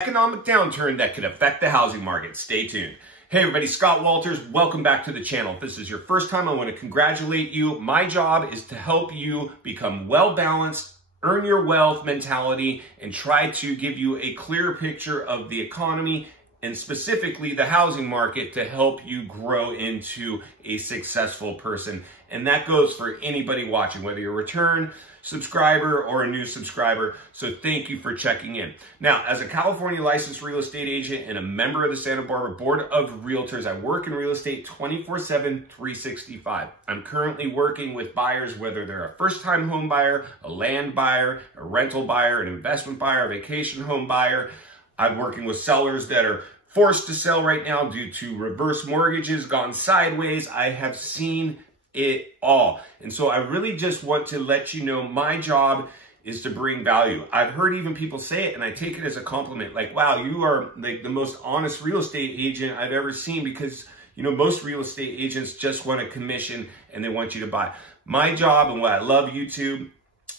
Economic downturn that could affect the housing market. Stay tuned. Hey everybody, Scott Walters. Welcome back to the channel. If this is your first time, I want to congratulate you. My job is to help you become well-balanced, earn your wealth mentality, and try to give you a clear picture of the economy and specifically the housing market to help you grow into a successful person. And that goes for anybody watching, whether you're a return subscriber or a new subscriber. So thank you for checking in. Now, as a California licensed real estate agent and a member of the Santa Barbara Board of Realtors, I work in real estate 24/7, 365. I'm currently working with buyers, whether they're a first-time home buyer, a land buyer, a rental buyer, an investment buyer, a vacation home buyer. I'm working with sellers that are forced to sell right now due to reverse mortgages, gone sideways. I have seen it all. And so I really just want to let you know my job is to bring value. I've heard even people say it and I take it as a compliment. Like, wow, you are like the most honest real estate agent I've ever seen, because you know, most real estate agents just want a commission and they want you to buy. My job and what I love YouTube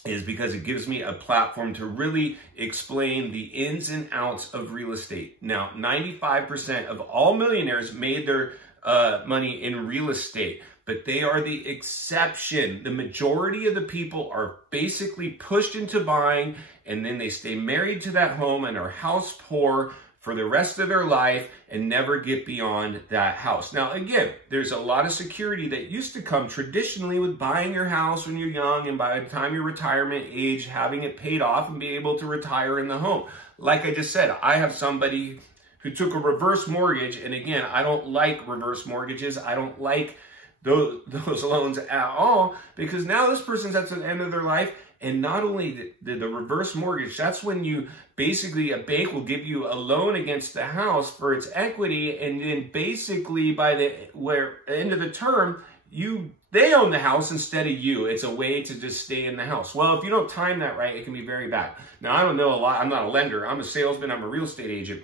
is because it gives me a platform to really explain the ins and outs of real estate. Now, 95% of all millionaires made their money in real estate, but they are the exception. The majority of the people are basically pushed into buying, and then they stay married to that home and are house poor for the rest of their life and never get beyond that house. Now, again, there's a lot of security that used to come traditionally with buying your house when you're young, and by the time you're retirement age, having it paid off and be able to retire in the home. Like I just said, I have somebody who took a reverse mortgage, and again, I don't like reverse mortgages. I don't like those loans at all, because now this person's at the end of their life. And not only the reverse mortgage, that's when you basically, a bank will give you a loan against the house for its equity, and then basically by the end of the term, they own the house instead of you. It's a way to just stay in the house. Well, if you don't time that right, it can be very bad. Now, I don't know a lot. I'm not a lender. I'm a salesman. I'm a real estate agent.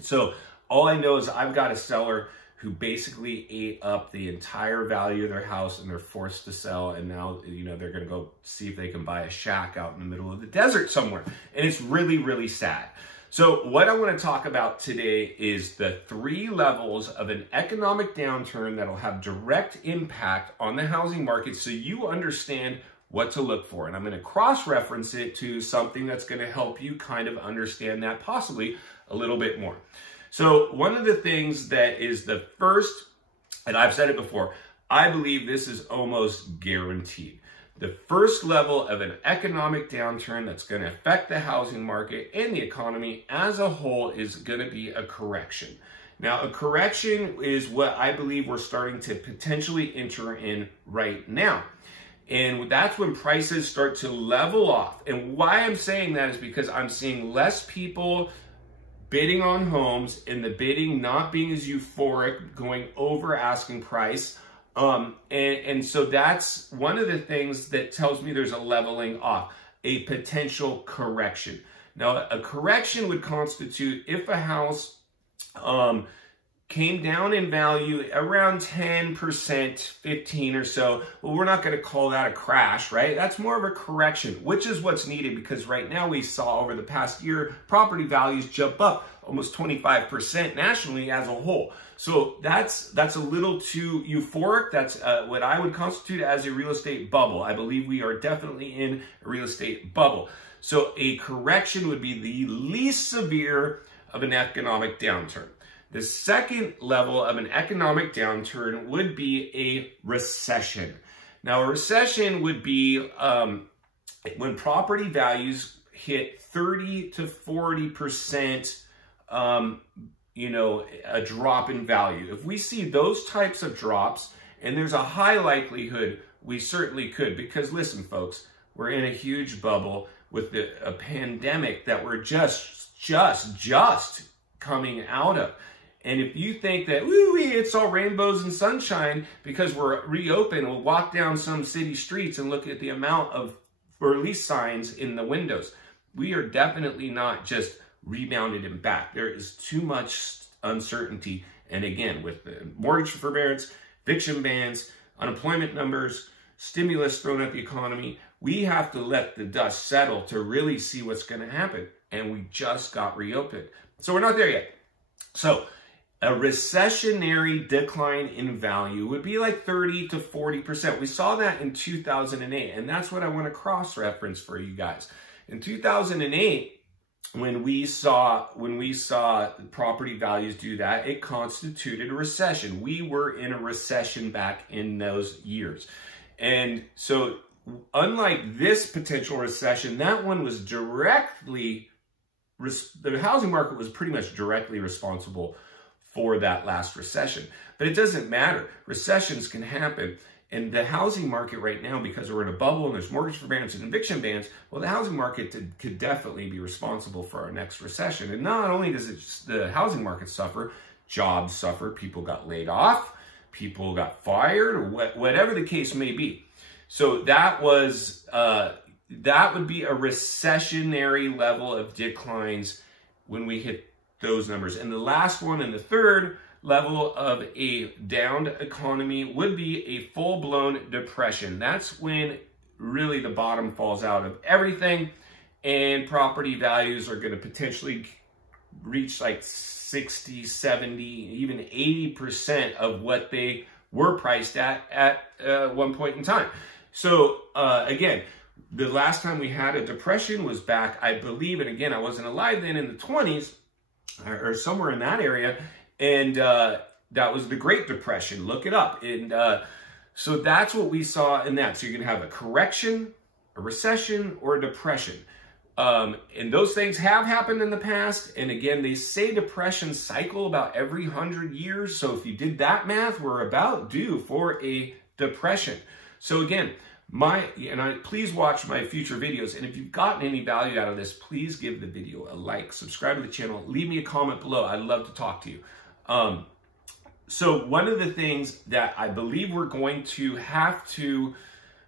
So all I know is I've got a seller who basically ate up the entire value of their house, and they're forced to sell. And now, you know, they're going to go see if they can buy a shack out in the middle of the desert somewhere. And it's really, really sad. So what I want to talk about today is the 3 levels of an economic downturn that'll have direct impact on the housing market, so you understand what to look for. And I'm going to cross-reference it to something that's going to help you kind of understand that possibly a little bit more. So one of the things that is the first, and I've said it before, I believe this is almost guaranteed. The first level of an economic downturn that's going to affect the housing market and the economy as a whole is going to be a correction. Now, a correction is what I believe we're starting to potentially enter in right now. And that's when prices start to level off. And why I'm saying that is because I'm seeing less people bidding on homes, and the bidding not being as euphoric, going over asking price. And so that's one of the things that tells me there's a leveling off, a potential correction. Now, a correction would constitute if a house came down in value around 10%, 15 or so. Well, we're not going to call that a crash, right? That's more of a correction, which is what's needed, because right now we saw over the past year, property values jump up almost 25% nationally as a whole. So that's a little too euphoric. That's what I would constitute as a real estate bubble. I believe we are definitely in a real estate bubble. So a correction would be the least severe of an economic downturn. The second level of an economic downturn would be a recession. Now, a recession would be when property values hit 30 to 40%, you know, a drop in value. If we see those types of drops, and there's a high likelihood we certainly could, because listen, folks, we're in a huge bubble with a pandemic that we're just coming out of. And if you think that, woo-wee, it's all rainbows and sunshine because we're reopened, we'll walk down some city streets and look at the amount of release signs in the windows. We are definitely not just rebounded and back. There is too much uncertainty. And again, with the mortgage forbearance, eviction bans, unemployment numbers, stimulus thrown at the economy, we have to let the dust settle to really see what's going to happen. And we just got reopened. So we're not there yet. So a recessionary decline in value would be like 30 to 40%. We saw that in 2008, and that's what I want to cross-reference for you guys. In 2008, when we saw property values do that, it constituted a recession. We were in a recession back in those years. And so unlike this potential recession, that one was directly, the housing market was pretty much directly responsible for that last recession. But it doesn't matter. Recessions can happen. And the housing market right now, because we're in a bubble and there's mortgage forbearance and eviction bans, well, the housing market could definitely be responsible for our next recession. And not only does the housing market suffer, jobs suffer, people got laid off, people got fired, or whatever the case may be. So that was that would be a recessionary level of declines when we hit those numbers. And the last one, and the third level of a downed economy, would be a full-blown depression. That's when really the bottom falls out of everything and property values are going to potentially reach like 60, 70, even 80% of what they were priced at one point in time. So again, the last time we had a depression was back, I believe, and again, I wasn't alive then, in the 20s or somewhere in that area. And that was the Great Depression. Look it up. And so that's what we saw in that. So you're going to have a correction, a recession, or a depression. And those things have happened in the past. And again, they say depressions cycle about every 100 years. So if you did that math, we're about due for a depression. So again, please watch my future videos. And if you've gotten any value out of this, please give the video a like, subscribe to the channel, leave me a comment below. I'd love to talk to you. So one of the things that I believe we're going to have to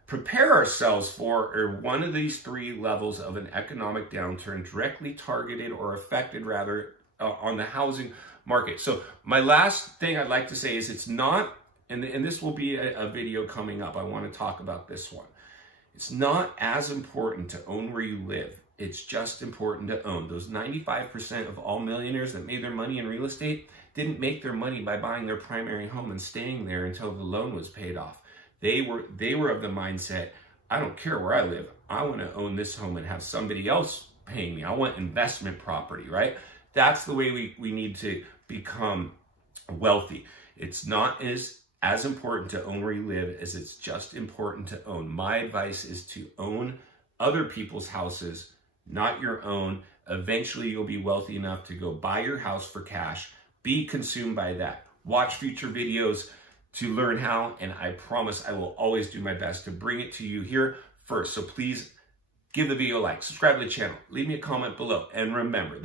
prepare ourselves for are one of these three levels of an economic downturn, directly targeted or affected rather on the housing market. So my last thing I'd like to say is it's not, and this will be a video coming up. I want to talk about this one. It's not as important to own where you live. It's just important to own. Those 95% of all millionaires that made their money in real estate didn't make their money by buying their primary home and staying there until the loan was paid off. They were of the mindset, I don't care where I live. I want to own this home and have somebody else paying me. I want investment property, right? That's the way we need to become wealthy. It's not as important to own where you live as it's just important to own. My advice is to own other people's houses, not your own. Eventually, you'll be wealthy enough to go buy your house for cash. Be consumed by that. Watch future videos to learn how, and I promise I will always do my best to bring it to you here first. So please give the video a like, subscribe to the channel, leave me a comment below, and remember,